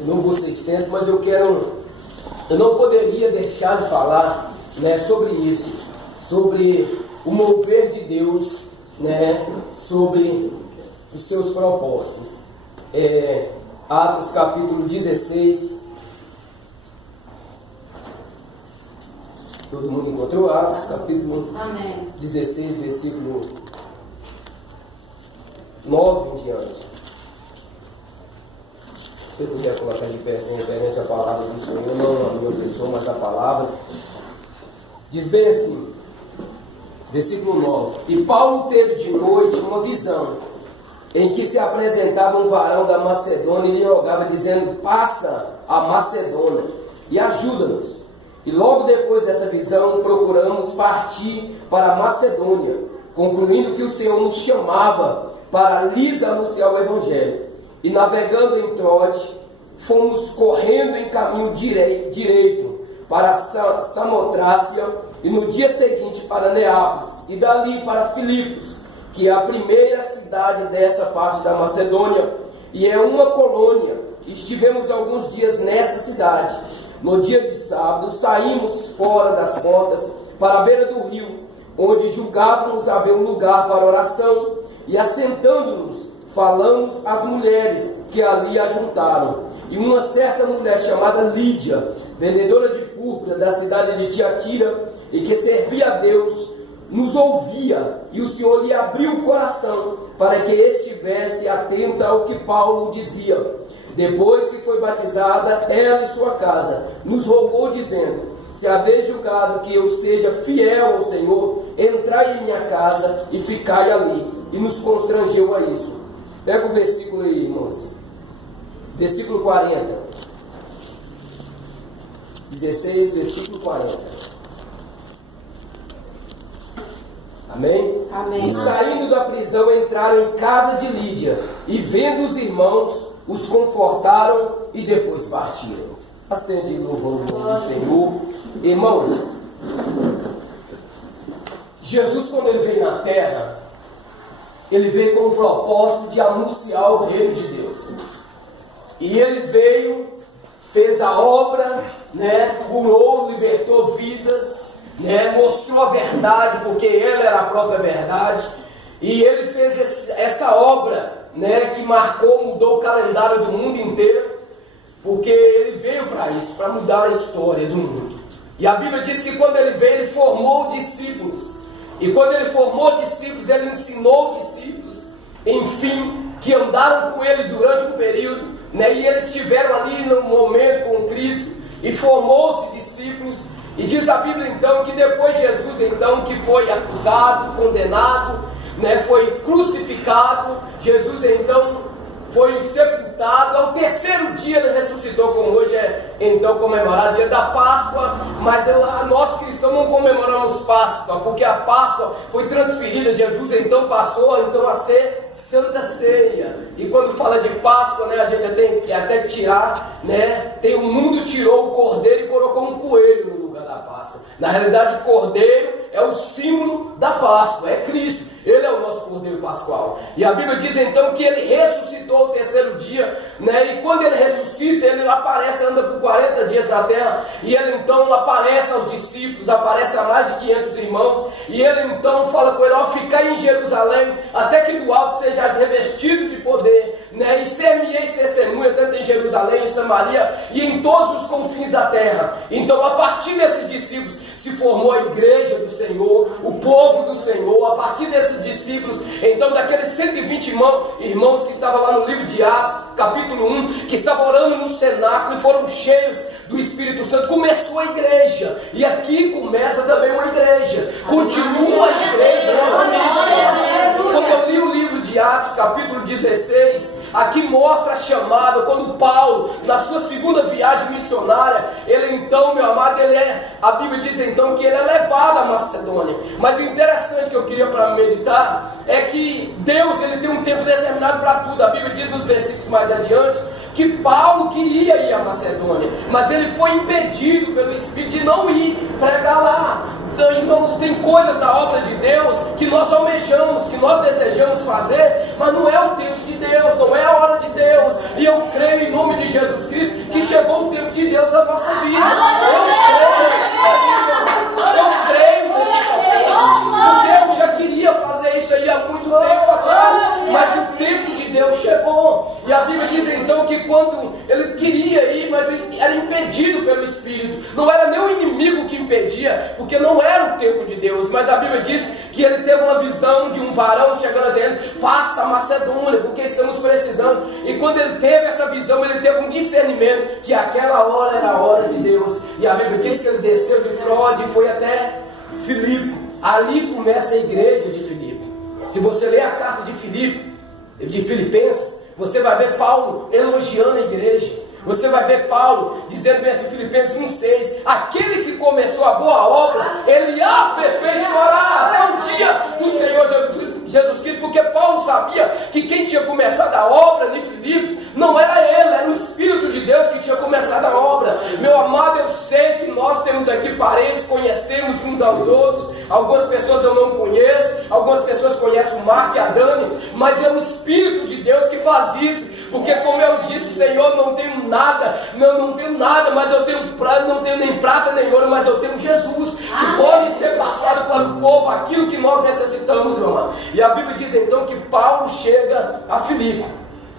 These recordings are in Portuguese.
Eu não vou ser extenso, mas eu não poderia deixar de falar, né, sobre isso, sobre o mover de Deus, né, sobre os seus propósitos. Atos capítulo 16. Todo mundo encontrou? Atos capítulo 16, versículo 9 em diante. Se você puder colocar de pé sem referência a palavra do Senhor, não a minha pessoa, mas a palavra. Diz bem assim, versículo 9: E Paulo teve de noite uma visão, em que se apresentava um varão da Macedônia e lhe rogava, dizendo: passa a Macedônia e ajuda-nos. E logo depois dessa visão, procuramos partir para a Macedônia, concluindo que o Senhor nos chamava para lhes anunciar o Evangelho. E navegando em Troade, fomos correndo em caminho direito para Samotrácia, e no dia seguinte para Neápolis, e dali para Filipos, que é a primeira cidade dessa parte da Macedônia, e é uma colônia. Estivemos alguns dias nessa cidade. No dia de sábado, saímos fora das portas para a beira do rio, onde julgávamos haver um lugar para oração, e assentando-nos, falamos às mulheres que ali ajuntaram. E uma certa mulher chamada Lídia, vendedora de púrpura da cidade de Tiatira, e que servia a Deus, nos ouvia, e o Senhor lhe abriu o coração para que estivesse atenta ao que Paulo dizia. Depois que foi batizada, ela e sua casa, nos rogou, dizendo: se haveis julgado que eu seja fiel ao Senhor, entrai em minha casa e ficai ali. E nos constrangeu a isso. Pega o versículo aí, irmãos. Versículo 40. 16, versículo 40. Amém? Amém. E saindo da prisão, entraram em casa de Lídia, e vendo os irmãos, os confortaram e depois partiram. Acende louvor no nome do Senhor. Irmãos, Jesus, quando ele veio na terra, ele veio com o propósito de anunciar o reino de Deus. E ele veio, fez a obra, né, curou, libertou vidas, né, mostrou a verdade, porque ele era a própria verdade. E ele fez essa obra, né, que marcou, mudou o calendário do mundo inteiro, porque ele veio para isso, para mudar a história do mundo. E a Bíblia diz que quando ele veio, ele formou discípulos. E quando ele formou discípulos, ele ensinou discípulos, enfim, que andaram com ele durante um período, né, e eles estiveram ali no momento com Cristo, e formou-se discípulos. E diz a Bíblia então que depois Jesus então que foi acusado, condenado, né, foi crucificado, Jesus então foi sepultado. Ao terceiro dia ele ressuscitou, como hoje é então comemorado, dia da Páscoa. Mas nós cristãos não comemoramos Páscoa, porque a Páscoa foi transferida. Jesus então passou então a ser Santa Ceia. E quando fala de Páscoa, né, a gente tem que até tirar, né, o mundo tirou o cordeiro e colocou um coelho no lugar da Páscoa. Na realidade, o cordeiro é o símbolo da Páscoa, é Cristo. Ele é o nosso cordeiro pascual. E a Bíblia diz então que ele ressuscitou o terceiro dia, né? E quando ele ressuscita, ele aparece, anda por 40 dias na terra. E ele então aparece aos discípulos, aparece a mais de 500 irmãos. E ele então fala com ele: ó, ficai em Jerusalém, até que do alto sejais revestido de poder, né? E ser-me-eis testemunha, tanto em Jerusalém, em Samaria e em todos os confins da terra. Então, a partir desses discípulos se formou a igreja do Senhor, o povo do Senhor. A partir desses discípulos, então daqueles 120 irmãos que estavam lá no livro de Atos, capítulo 1, que estavam orando no cenáculo e foram cheios do Espírito Santo, começou a igreja. E aqui começa também uma igreja, continua a igreja novamente. Quando eu li o livro de Atos, capítulo 16, aqui mostra a chamada, quando Paulo, na sua segunda viagem missionária, ele então, meu amado, a Bíblia diz então que ele é levado à Macedônia. Mas o interessante que eu queria para meditar é que Deus, ele tem um tempo determinado para tudo. A Bíblia diz nos versículos mais adiante que Paulo queria ir à Macedônia, mas ele foi impedido pelo Espírito de não ir pregar lá. Então, irmãos, tem coisas na obra de Deus que nós almejamos, que nós desejamos fazer, mas não é o tempo de Deus, não é a hora de Deus. E eu creio em nome de Jesus Cristo que chegou o tempo de Deus na nossa vida. Eu creio nesse propósito. Deus já queria fazer isso aí há muito tempo atrás, mas o tempo de Deus chegou. E a Bíblia diz então que quando ele queria ir, mas era impedido pelo Espírito. Não era nem o inimigo que impedia, porque não era o tempo de Deus. Mas a Bíblia diz que ele teve uma visão de um varão chegando até ele: passa a Macedônia, porque estamos precisando. E quando ele teve essa visão, ele teve um discernimento que aquela hora era a hora de Deus. E a Bíblia diz que ele desceu de Troade e foi até Filipe. Ali começa a igreja de Filipe. Se você ler a carta de Filipenses, você vai ver Paulo elogiando a igreja. Você vai ver Paulo dizendo bem assim, Filipenses 1,6: aquele que começou a boa obra, ele aperfeiçoará até o dia do Senhor Jesus Cristo. Porque Paulo sabia que quem tinha começado a obra em Filipos não era ele, era o Espírito de Deus que tinha começado a obra. Meu amado, eu sei que nós temos aqui parentes, conhecemos uns aos outros. Algumas pessoas eu não conheço, algumas pessoas conhecem o Marco e a Dani, mas é o Espírito de Deus que faz isso. Porque como eu disse, Senhor, não tenho nada, não tenho nada, mas eu tenho prata, não tenho nem prata nem ouro, mas eu tenho Jesus, que pode ser passado para o povo aquilo que nós necessitamos, meu irmão. E a Bíblia diz então que Paulo chega a Filipe.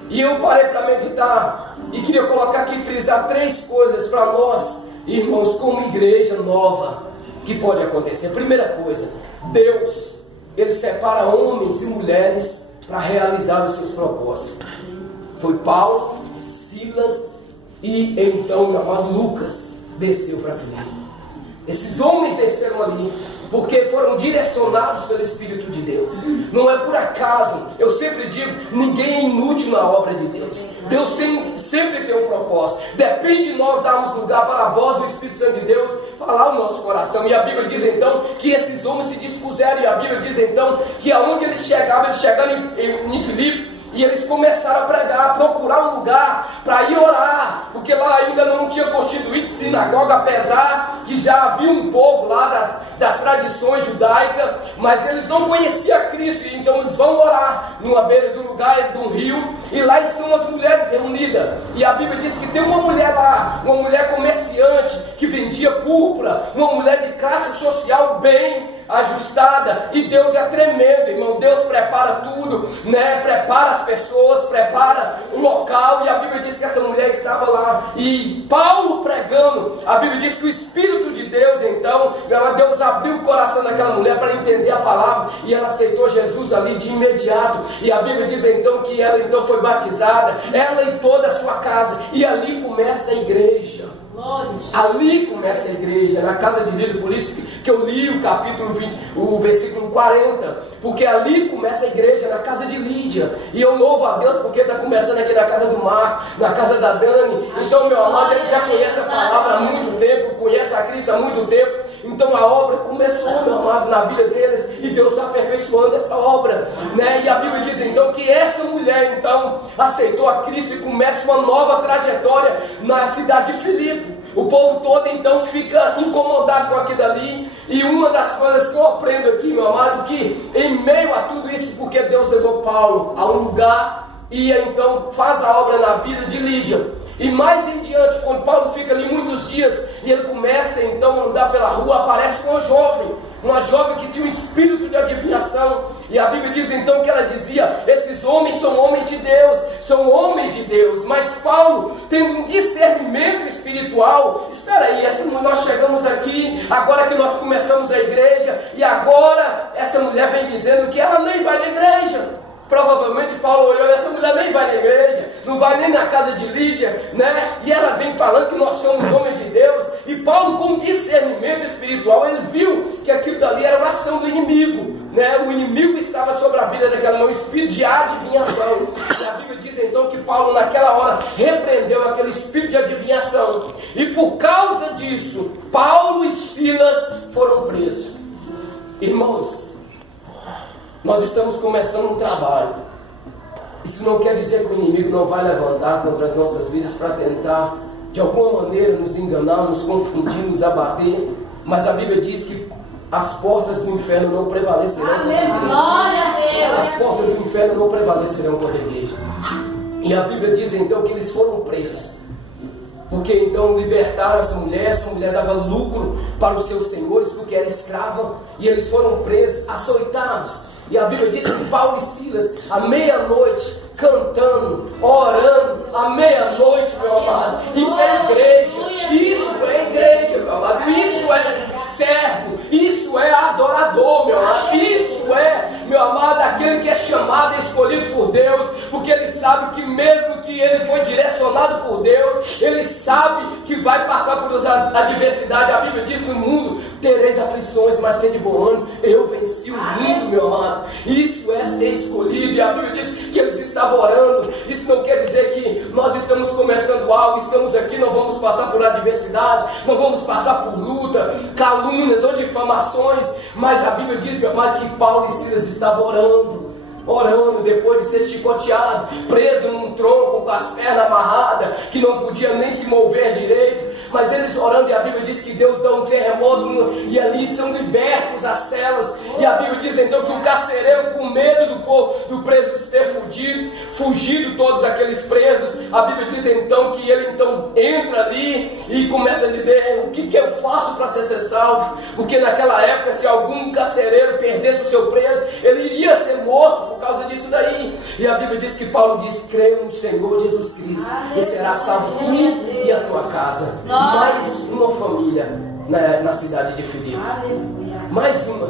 E eu parei para meditar e queria colocar aqui, frisar 3 coisas para nós, irmãos, como igreja nova, que pode acontecer. Primeira coisa, Deus, Ele separa homens e mulheres para realizar os seus propósitos. Foi Paulo, Silas e então meu amado Lucas desceu para Filipe. Esses homens desceram ali porque foram direcionados pelo Espírito de Deus. Não é por acaso. Eu sempre digo, ninguém é inútil na obra de Deus. Deus sempre tem um propósito. Depende de nós darmos lugar para a voz do Espírito Santo de Deus falar o nosso coração. E a Bíblia diz então que esses homens se dispuseram. E a Bíblia diz então que aonde eles chegaram em Filipe, e eles começaram a pregar, a procurar um lugar para ir orar, porque lá ainda não tinha constituído sinagoga, apesar que já havia um povo lá das tradições judaicas, mas eles não conheciam Cristo. E então eles vão orar numa beira do lugar, do rio, e lá estão as mulheres reunidas. E a Bíblia diz que tem uma mulher lá, uma mulher comerciante que vendia púrpura, uma mulher de classe social bem ajustada. E Deus é tremendo, irmão. Deus prepara tudo, né? Prepara as pessoas, prepara o local. E a Bíblia diz que essa mulher estava lá, e Paulo pregando, a Bíblia diz que o Espírito de Deus então, Deus abriu o coração daquela mulher para entender a palavra, e ela aceitou Jesus ali de imediato. E a Bíblia diz então que ela então foi batizada, ela e toda a sua casa, e ali começa a igreja. Ali começa a igreja, na casa de Lídia. Por isso que eu li o capítulo 20, o versículo 40, porque ali começa a igreja, na casa de Lídia. E eu louvo a Deus porque está começando aqui na casa do Mar, na casa da Dani. Então, meu amado, ele já conhece a palavra há muito tempo, conhece a Cristo há muito tempo. Então a obra começou, meu amado, na vida deles, e Deus está aperfeiçoando essa obra, né? E a Bíblia diz então que essa mulher então aceitou a Cristo e começa uma nova trajetória na cidade de Filipe. O povo todo então fica incomodado com aquilo ali. E uma das coisas que eu aprendo aqui, meu amado, que em meio a tudo isso, porque Deus levou Paulo a um lugar e então faz a obra na vida de Lídia. E mais em diante, quando Paulo fica ali muitos dias e ele começa então a andar pela rua, aparece uma jovem que tinha um espírito de adivinhação. E a Bíblia diz então que ela dizia: esses homens são homens de Deus, são homens de Deus. Mas Paulo tem um discernimento espiritual. Espera aí, nós chegamos aqui, agora que nós começamos a igreja, e agora essa mulher vem dizendo que ela nem vai na igreja. Provavelmente Paulo olhou: essa mulher nem vai na igreja, não vai nem na casa de Lídia, né? E ela vem falando que nós somos homens de Deus. E Paulo, com discernimento espiritual, ele viu que aquilo dali era uma ação do inimigo, né? O inimigo estava sobre a vida daquela mulher, um espírito de adivinhação. E a Bíblia diz então que Paulo naquela hora repreendeu aquele espírito de adivinhação. E por causa disso, Paulo e Silas foram presos. Irmãos, nós estamos começando um trabalho. Isso não quer dizer que o inimigo não vai levantar contra as nossas vidas para tentar, de alguma maneira, nos enganar, nos confundir, nos abater. Mas a Bíblia diz que as portas do inferno não prevalecerão contra a igreja. Glória a Deus. As portas do inferno não prevalecerão contra a igreja. E a Bíblia diz então que eles foram presos. Porque então libertaram essa mulher dava lucro para os seus senhores, porque era escrava, e eles foram presos, açoitados. E a Bíblia diz que Paulo e Silas, à meia-noite, cantando, orando, à meia-noite, meu amado. Isso é igreja, isso é igreja, meu amado. Isso é servo, isso é adorador, meu amado. Isso é, meu amado, aquele que é chamado e escolhido por Deus, porque ele sabe que mesmo que ele foi direcionado por Deus, ele sabe que vai passar por adversidade. A Bíblia diz: no mundo tereis aflições, mas tem de bom ânimo, eu venci o mundo, meu amado. Isso é ser escolhido. E a Bíblia diz que eles estavam orando. Isso não quer dizer que nós estamos começando algo, estamos aqui, não vamos passar por adversidade, não vamos passar por luta, calúnias ou difamações, mas a Bíblia diz, meu amado, que Paulo e Silas estavam orando depois de ser chicoteado, preso num tronco com as pernas amarradas, que não podia nem se mover direito, mas eles orando, e a Bíblia diz que Deus dá um terremoto, e ali são libertos as celas, e a Bíblia diz então que o carcereiro, com medo do preso ter fugido todos aqueles presos, a Bíblia diz então que ele então entra ali e começa a dizer: o que eu faço para ser salvo? Porque naquela época, se algum carcereiro perdesse o seu preso, ele iria ser morto por causa disso daí. E a Bíblia diz que Paulo diz: crê no Senhor Jesus Cristo e será salvo tu e a tua casa. Mais uma família na cidade de Filipe. Mais uma.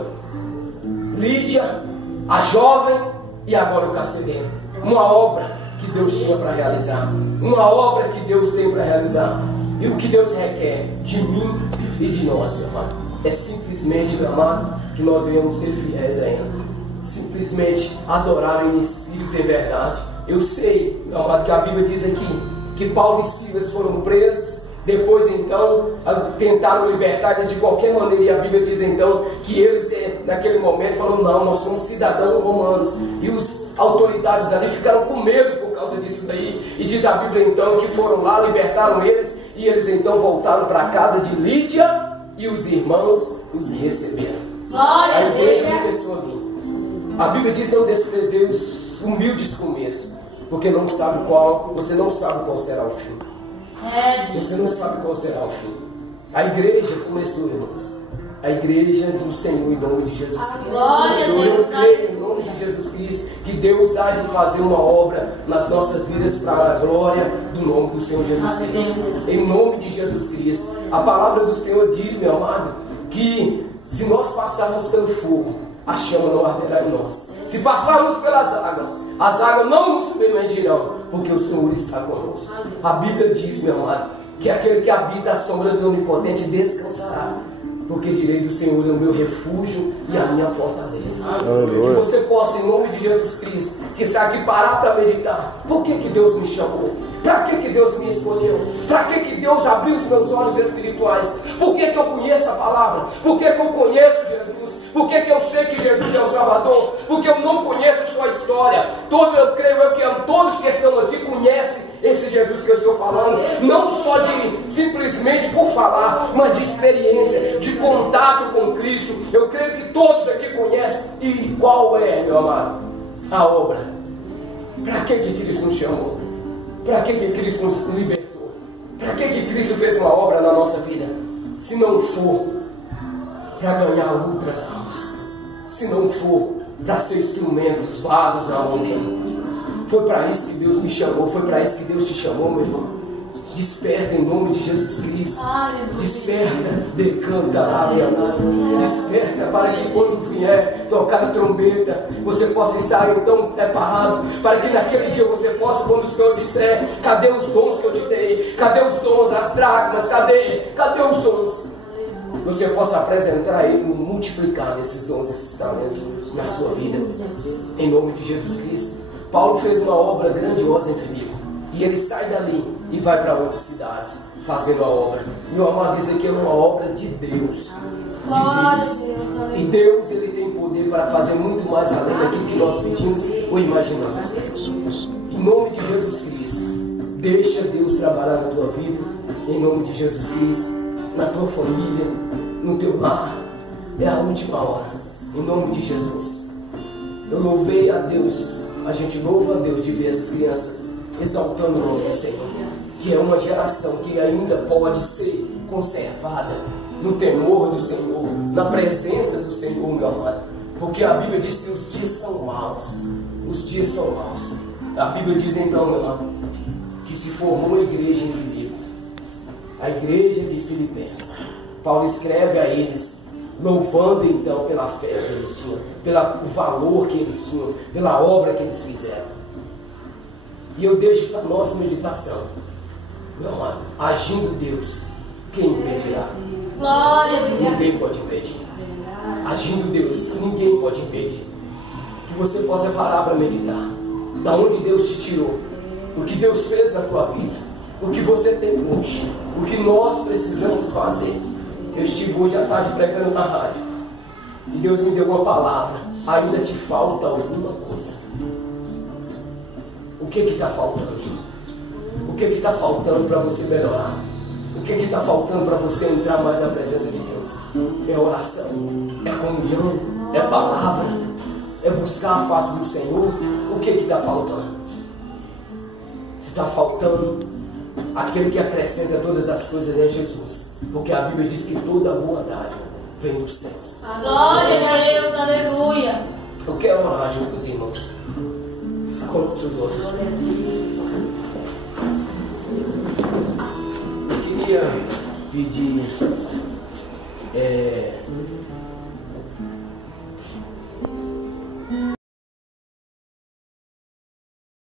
Lídia, a jovem, e agora o carcereiro. Uma obra que Deus tinha para realizar. Uma obra que Deus tem para realizar. E o que Deus requer de mim e de nós, meu amado, é simplesmente, meu amado, que nós venhamos ser fiéis a Ele. Simplesmente adorar em espírito e verdade. Eu sei, meu amado, que a Bíblia diz aqui que Paulo e Silas foram presos. Depois então tentaram libertar eles de qualquer maneira, e a Bíblia diz então que eles naquele momento falaram: não, nós somos cidadãos romanos, e os autoridades ali ficaram com medo por causa disso daí, e diz a Bíblia então que foram lá, libertaram eles, e eles então voltaram para a casa de Lídia, e os irmãos os receberam. Glória A igreja a começou ali. A Bíblia diz: não desprezei os humildes começos, porque você não sabe qual será o fim. Você não sabe qual será o fim. A igreja começou, irmãos. A igreja do Senhor, em nome de Jesus Cristo. Eu creio em nome de Jesus Cristo que Deus há de fazer uma obra nas nossas vidas para a glória do nome do Senhor Jesus Cristo. Em nome de Jesus Cristo. A palavra do Senhor diz, meu amado, que se nós passarmos pelo fogo, a chama não arderá em nós. Se passarmos pelas águas, as águas não nos submergirão, porque o Senhor está conosco. A Bíblia diz, meu amado, que aquele que habita a sombra do Onipotente descansará, porque direi do Senhor é o meu refúgio e a minha fortaleza. Que você possa, em nome de Jesus Cristo, que está aqui, parar para meditar. Por que Deus me chamou? Para que Deus me escolheu? Para que Deus abriu os meus olhos espirituais? Por que eu conheço a palavra? Por que eu conheço Jesus? Por que eu sei que Jesus é o Salvador? Porque eu não conheço sua história. Eu creio que todos que estão aqui conhecem esse Jesus que eu estou falando. Não só de simplesmente por falar, mas de experiência, de contato com Cristo. Eu creio que todos aqui conhecem. E qual é, meu amado, a obra? Para que Cristo nos chamou? Para que Cristo nos libertou? Para que Cristo fez uma obra na nossa vida? Se não for para ganhar outras almas, se não for para ser instrumentos, vasos à mão dele. Foi para isso que Deus me chamou, foi para isso que Deus te chamou, meu irmão. Desperta em nome de Jesus Cristo. Desperta, decanta, desperta para que quando vier tocar a trombeta, você possa estar então preparado, para que naquele dia você possa, quando o Senhor disser: cadê os dons que eu te dei? Cadê os dons, as dracmas? Cadê os dons? Você possa apresentar a Ele, multiplicar esses dons, esses talentos na sua vida, em nome de Jesus Cristo. Paulo fez uma obra grandiosa em Filipe, e ele sai dali e vai para outras cidades fazendo a obra. Meu amado, diz que é uma obra de Deus. E Deus, Ele tem poder para fazer muito mais além daquilo que nós pedimos ou imaginamos. Em nome de Jesus Cristo, deixa Deus trabalhar na tua vida, em nome de Jesus Cristo, na tua família, no teu lar. É a última hora. Em nome de Jesus. Eu louvei a Deus. A gente louva a Deus de ver essas crianças exaltando o nome do Senhor. Que é uma geração que ainda pode ser conservada no temor do Senhor, na presença do Senhor, meu amado. Porque a Bíblia diz que os dias são maus. Os dias são maus. A Bíblia diz então, meu amado, que se formou a igreja em Filipe. A igreja de Filipenses. Paulo escreve a eles, louvando então pela fé que eles tinham, pelo valor que eles tinham, pela obra que eles fizeram. E eu deixo para a nossa meditação, meu amado, agindo Deus, quem impedirá? Glória a Deus. Ninguém pode impedir. Agindo Deus, ninguém pode impedir. Que você possa parar para meditar. Da onde Deus te tirou, o que Deus fez na tua vida, o que você tem hoje, o que nós precisamos fazer. Eu estive hoje à tarde pregando na rádio e Deus me deu uma palavra. Ainda te falta alguma coisa. O que está faltando? O que está faltando para você melhorar? O que está faltando para você entrar mais na presença de Deus? É oração, é comunhão, é palavra, é buscar a face do Senhor. O que está faltando? Se está faltando, aquele que acrescenta todas as coisas é Jesus. Porque a Bíblia diz que toda boa dádiva vem dos céus. Glória a Deus, aleluia. Eu quero orar junto com os irmãos. Se coloque os olhos. Eu queria pedir